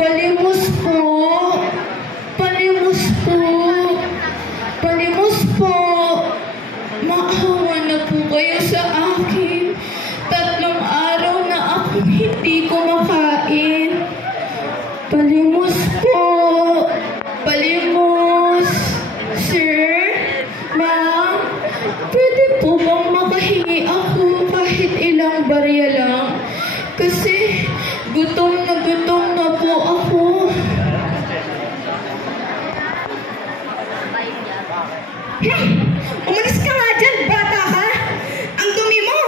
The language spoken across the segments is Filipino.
Palimos po. Palimos po. Palimos po. Maawa na po kayo sa akin. 3 araw na ako hindi kumakain. Palimos po. Palimos. Sir? Ma'am? Pwede po bang makahingi ako kahit ilang barya lang? Kasi gutom na po ako. Hey! Umalis ka nga dyan, bata ka! Ang dumi mo!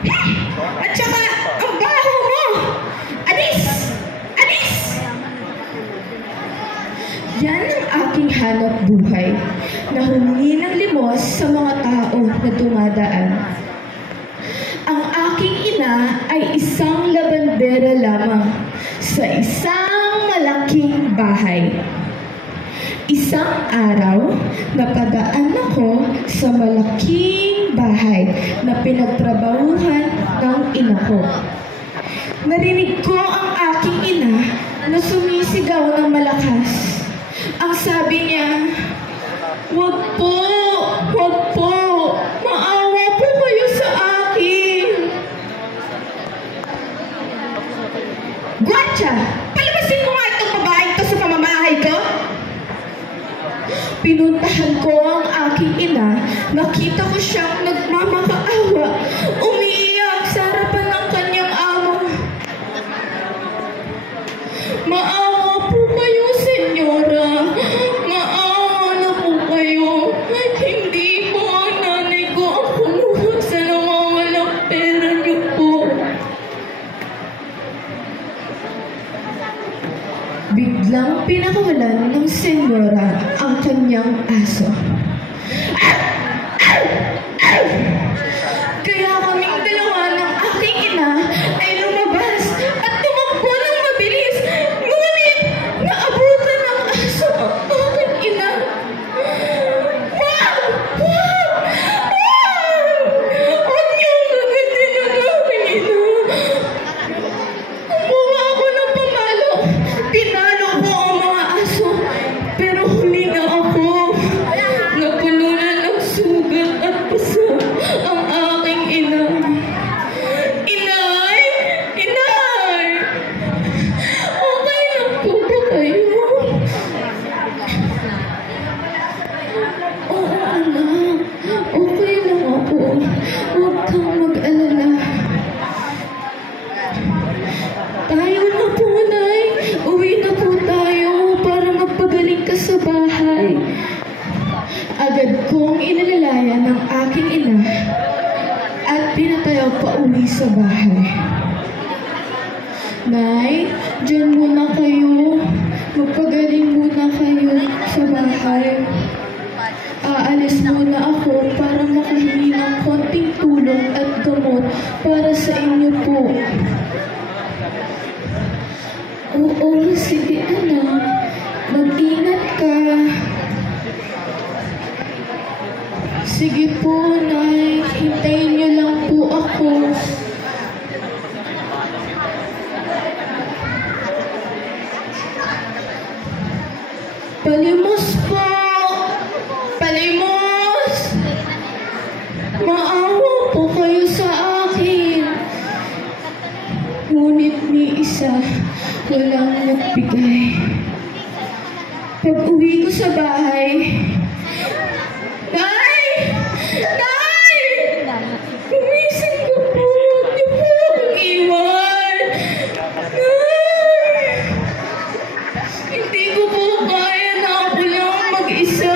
Hey! At saka, ang baho mo! Alis! Alis! Yan ang aking hanap buhay, na humingi ng limos sa mga tao na dumadaan. Ang aking ina ay isang labandera lamang sa isang malaking bahay. Isang araw, napadaan ako sa malaking bahay na pinagtrabahuhan ng ina ko. Narinig ko ang aking ina na sumisigaw ng malakas. Ang sabi niya, "Wag po, wag po, maawa po kayo sa akin." Gwacha! Palabasin mo nga itong babaeng to sa pamamahay ko! Pinuntahan ko ang aking ina, nakita ko siyang nagmamakaawa, umiiyak sa harapan ng kanyang amo. "Maawa po kayo, senyora. Maawa na po kayo. Hindi po ang nanay ko ang kumuha sa nawawalang pera niyo po." Biglang pinakawalan ng senyora ang kanyang aso. Kaya kaming dalawa ng aking ina ay lumabas at tumakbo ng mabilis. Ngunit naabutan ng aso ang aking ina. "Wag! Wag! Wag! Huwag niyong gagatin ang aking ina." Kumuha ako ng pamalo. Pinalo ko ang mga aso. Pero huli na ako. Napulunan ng sugat at pasa ang aking ina. Inay! Inay! Okay lang po ba kayo? Oo, anak. Okay lang ako. Huwag kang mag-alala. Tayo na po, Nay. Uwi na po tayo para magpagaling ka sa bahay. Agad kong inalalayan ng aking ina at pinatayo pa uwi sa bahay. "Nay, dyan muna kayo. Magpagaling muna kayo sa bahay. Aalis muna ako para makahingi ng konting tulong at gamot para sa inyo po." "Oo, sige anak. Mag-ingat ka." "Sige po, Nay. Hintayin niyo lang po ako." "Palimos po! Palimos! Maawa po kayo sa akin." Ngunit ni isa, walang nagbigay. Pag-uwi ko sa bahay, "Nay! Nay! Gumising ka po! Huwag niyo po akong iwan! Nay! Hindi ko po kaya na ako lang mag-isa."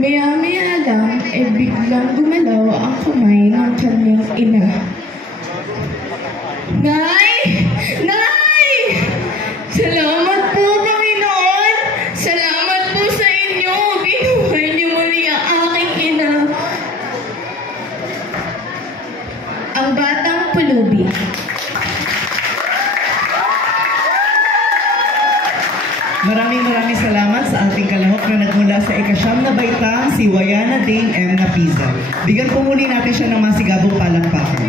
Maya-maya lang, biglang gumalaw ang kamay ng kanyang ina. "Nay! Nay! Salamat po, Panginoon! Salamat po sa inyo! Binuhay niyo muli ang aking ina." Ang Batang Pulubi. Maraming salamat sa ating kalahok na nagmula sa ika-9 na baitang si Wayana Dane M. Napiza. Bigyan po muli natin siya ng masigabong palakpakan.